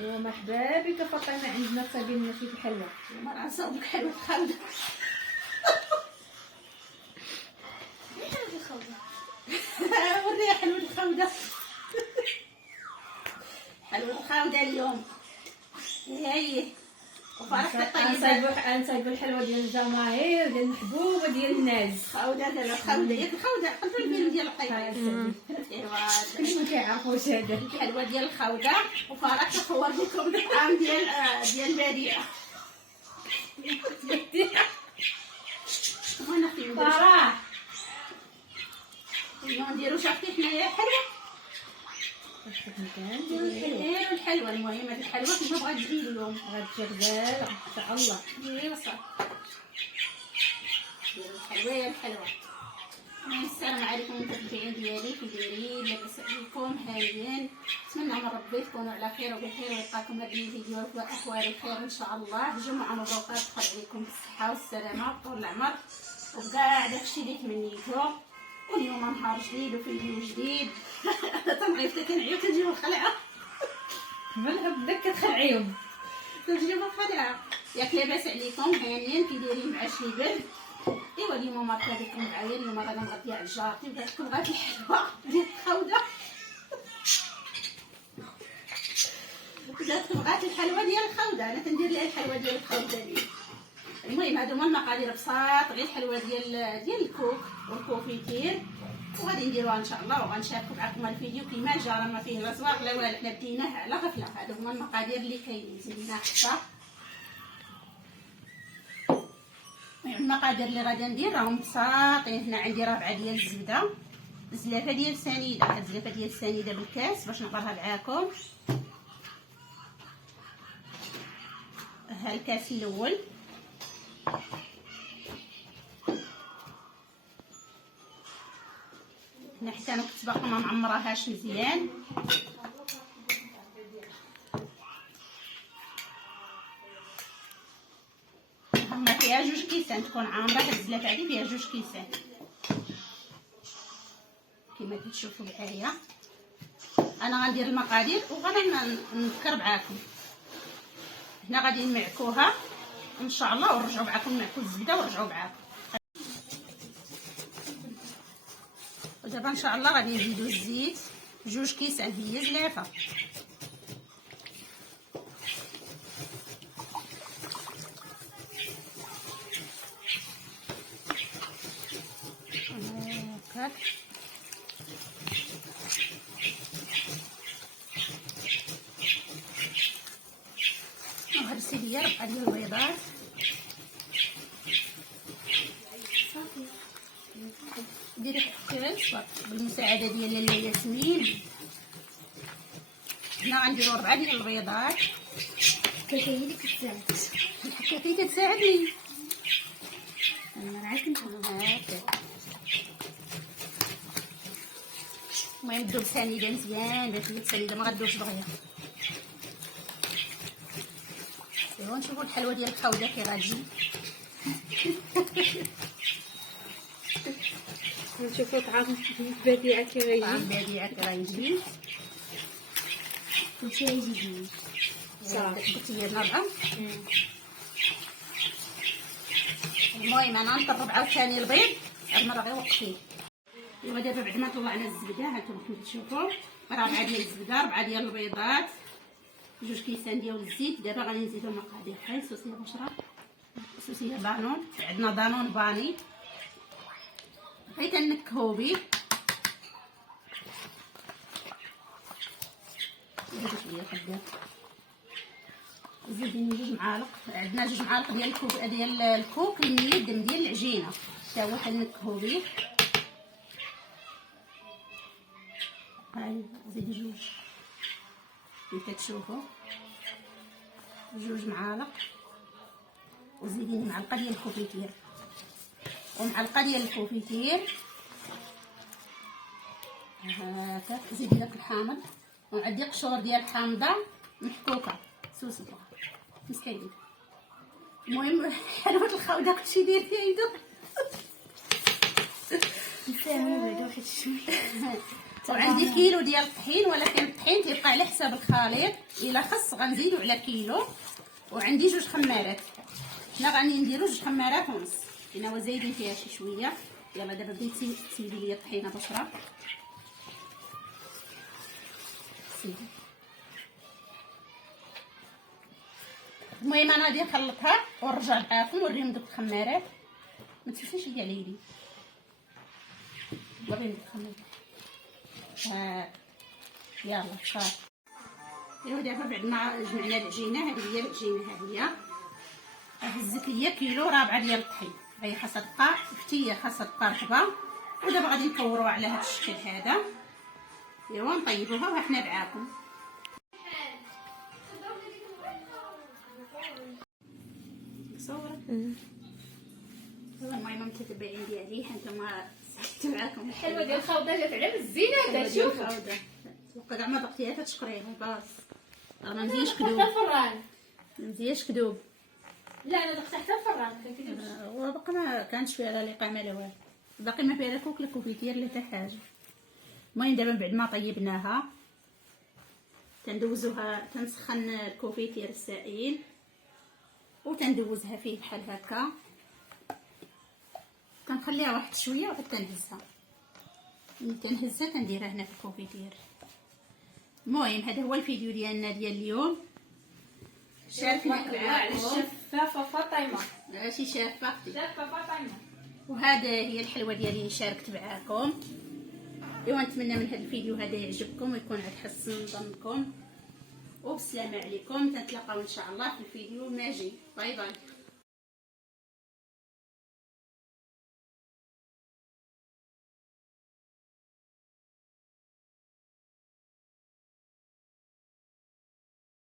ومرحبا بك فاطمه، عندنا طابين لنا شي الحلوى. ما راه نصاوبك حلوه الخوده. حلوه الخوده. وريها حلوه الخوده. حلوه الخوده اليوم. هي وفرحت الطيبات. نصايبوا الحلوى ديال الجماهير، ديال المحبوبه ديال الناس. خوده لا الخوده ياك الخوده قلت الفيلم ديال القيم. ايوا كلشي ما كيعرفوش هذا الحلوه ديال الخوده. وفرحت نصور لكم الطعام ديال البديعه. وين اختي فرح نديرو شفتي حنايا حلوه. نديرو الحلوه المهم هاد الحلوه كيما بغات تجي اليوم غتجي غزاله ان شاء الله. ايوا صافي نديرو الحلوه. السلام عليكم المتابعين ديالي، كي دايرين؟ لاباس عليكم؟ هانيين؟ نتمنى من ربي تكونوا على خير وبخير ويلقاكم هاد الفيديو في احوال الخير ان شاء الله. جمعه مبروكه تدخل عليكم بالصحه والسلامه وطول العمر وكاع داكشي اللي تمنيتو. واليوم نهار جديد وفيديو جديد. تنغيب كنعيو كنجيو الخلعه. من بدك كتخلعيهم كنجيو الخلعه. ياك لاباس عليكم؟ هانيين؟ كي دايرين مع شي برد؟ ايوا اليوم مرحبا بكم معايا. اليوم رانا نغدي على جارتي وقالت لكم بغات الحلوه ديال الخوده. قالت لكم بغات الحلوه ديال الخوده، انا كندير لها الحلوه ديال الخوده دي. المهم هادو هما المقادير بساط، غير الحلوه ديال الكوك والكوفيتير وغادي نديروها ان شاء الله. وغنشاركو معكم الفيديو كيما جا، راه ما فيه لا زواق لا والو، حنا بديناه على غفله. هادو هما المقادير اللي كاينين. زيدنا حتى المقادير اللي غادي ندير راهم بساطين. هنا عندي ربعه ديال الزبده، زلافه ديال سنيده. هاد الزلافه ديال السنيده بالكاس باش نقرها معاكم. ها الكاس الاول. هنا حتى انا كنت باقا ما معمراهاش مزيان. هما فيها جوج كيسان، تكون عامره. هاد الزلافه هادي فيها جوج كيسان كما كتشوفوا معايا. انا غندير المقادير وغادي نذكر معاكم. هنا غادي نمعكوها ان شاء الله ونرجعوا معاكم. نمعكو الزبده ونرجعوا معاكم. ودابا ان شاء الله غادي نزيدو الزيت. جوج كيسان هي زلافه. هكاك وهرسي ليا ربعه ديال البيضات. صافي ديري حكاش بالمساعده ديال لاله ياسمين. هنا غنديرو 4 ديال البيضات. الحكاكه هي اللي كتساعد. الحكاكه كتساعدني. انا راه كنت هكا. المهم دوب سنيده مزيان. باش هي السنيده ما غدوبش دغيا. ايوا نشوفوا الحلوه ديال الخوده كي غتجي. نشوفوا طعام بديعه كي غيجي. طعام بديعه كي غيجي. كلشي غيجي زوين صافي قلت لي الربعه. المهم انا نطرب عاوتاني البيض. هاد المره غير وقفيه. ايوا دابا بعد ما طلعنا الزبده هانتوما كما كتشوفوا، راه 4 ديال الزبده، 4 ديال البيضات، جوج كيسان ديال الزيت. دابا غادي نزيدو المقادير. هاي صوصيه بشره، صوصيه دانون. عندنا دانون باني. بغيت نكهو به. شويه خدام. زيديني 2 معالق. عندنا 2 معالق ديال الكوك الميدم ديال العجينه، حتى هو حنكهو به. هاي زيدي 2 كيف كتشوفوا، 2 معالق. وزيديني معلقه ديال الكوفيتير ومعلقه ديال الكوفيتير. هكا. زيدي داك الحامض. وعندي قشور ديال الحامضه محكوكه سوسه مسكينه. المهم حلوه الخوده كلشي داير فيها يدو. نساهم بعدا واحد شويه. وعندي كيلو ديال الطحين، ولكن الطحين تيبقى على حساب الخليط، الا خص غنزيدو على كيلو. وعندي 2 خمارات، حنا غادي نديرو 2 خمارات ونص، حنا هو زايدين فيها شي شويه. يلا دابا بديتي تسيدي لي الطحينه بشرى، سيدي. المهم انا غادي نخلطها ونرجع معاكم ونوريهم دوك الخمارات. ما تنساش ليا ليلي وريني دوك الخمارات. يلا صافي. ايوا دابا بعد ما جمعنا العجينه، هذه هي العجينه، هذه هي هزت ليا كيلو رابعه ديال الطحين، هي خاصها تبقى فتيه، خاصها تبقى رطبه. ودابا غادي نكوروها على هذا الشكل هذا. ايوا نطيبوها وحنا معاكم. صورة المهم المتتبعين ديالي، حنتوما صحت معاكم الحلوه ديال الخوضه جات على الزينه. شوف توقع كاع ما ضغطيها تشكريها باص. راه ما مزيانش كذوب، حتى الفران ما مزيانش كذوب. لا انا ضغطت حتى الفران كنكذبش. وباقي ما كانش فيها لا لقامه لا والو، باقي ما فيها لا كوك لا كوفيتير لا حتى حاجه. المهم دابا بعد ما طيبناها تندوزوها، تنسخن الكوفيتير السائل وتندوزها فيه بحال هكا، كنخليها واحد شويه وعاد تنهزها. ملي تنهزها كنديرها هنا في الكوفيتير. المهم هذا هو الفيديو ديالنا ديال اليوم. شاركنا على الشفافه فاطمه، ماشي شافه شفافه فاطمه. وهذا هي الحلوه ديالي اللي شاركت معاكم. ايوا نتمنى من هذا الفيديو هذا يعجبكم ويكون عاد حسن ظنكم. وبسلامه عليكم، تنتلاقاو ان شاء الله في الفيديو الماجي. باي باي.